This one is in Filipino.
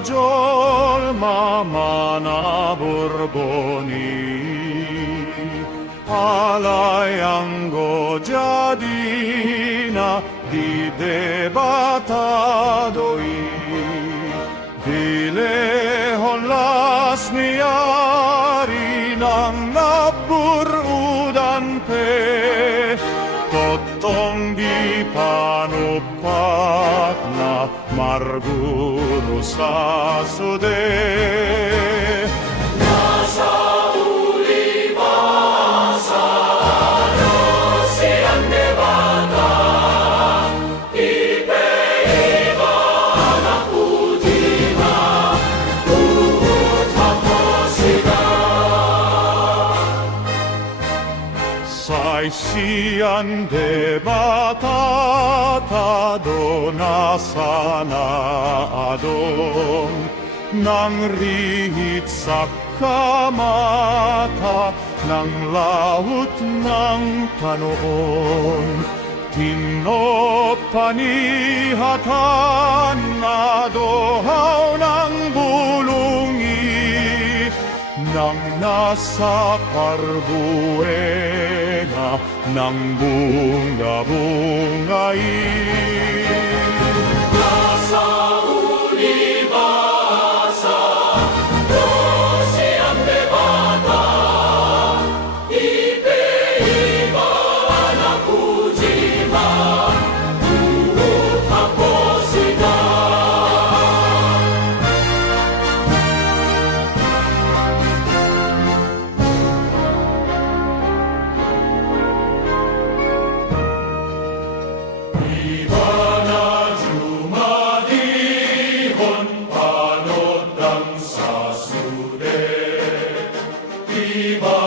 jolma mana Borboni Alayango jadina di debatadoi Dilehon las niyari ng naburudan pe Totong di panupak na marguro sa sude Nasa uli masa si ang debata Ipeiba na pujima Tuhut haposida Say siyan debata tado na sana adong Nang rihit sa kamata ng laut ng tanoon Tinopanihatan na dohaw ng bulungi Nang nasa parbuena ng bunga-bungay Nasa ulibasa, dosi ang debata Ipeiba na pujima, tuhut haposida Viva